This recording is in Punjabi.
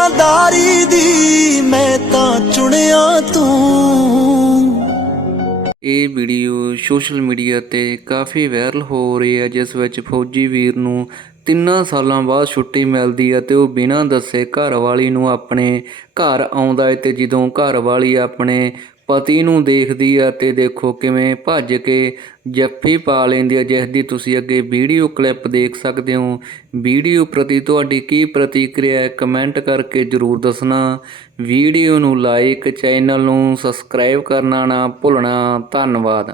ਦੁਨੀਆਦਾਰੀ ਦੀ ਮੈਂ ਤਾਂ ਚੁਣਿਆ ਤੂੰ। ਇਹ ਵੀਡੀਓ ਸੋਸ਼ਲ ਮੀਡੀਆ ਤੇ ਕਾਫੀ ਵਾਇਰਲ ਹੋ ਰਹੀ ਹੈ, ਜਿਸ ਵਿੱਚ ਫੌਜੀ ਵੀਰ ਨੂੰ ਤਿੰਨਾਂ ਸਾਲਾਂ ਬਾਅਦ ਛੁੱਟੀ ਮਿਲਦੀ ਹੈ ਤੇ ਉਹ ਬਿਨਾਂ ਦੱਸੇ ਘਰ ਵਾਲੀ ਨੂੰ ਆਪਣੇ ਘਰ ਆਉਂਦਾ ਹੈ ਤੇ ਜਦੋਂ ਘਰ ਵਾਲੀ ਆਪਣੇ ਪਤੀ ਨੂੰ ਦੇਖਦੀ ਆ ਤੇ ਦੇਖੋ ਕਿਵੇਂ ਭੱਜ ਕੇ ਜੱਫੀ ਪਾ ਲੈਂਦੀ ਆ ਜਿਸ ਦੀ ਤੁਸੀਂ ਅੱਗੇ ਵੀਡੀਓ ਕਲਿੱਪ ਦੇਖ ਸਕਦੇ ਹੋ। ਵੀਡੀਓ ਪ੍ਰਤੀ ਤੁਹਾਡੀ ਕੀ ਪ੍ਰਤੀਕਿਰਿਆ ਹੈ, ਕਮੈਂਟ ਕਰਕੇ ਜਰੂਰ ਦੱਸਣਾ। ਵੀਡੀਓ ਨੂੰ ਲਾਈਕ ਚੈਨਲ ਨੂੰ ਸਬਸਕ੍ਰਾਈਬ ਕਰਨਾ ਨਾ ਭੁੱਲਣਾ। ਧੰਨਵਾਦ।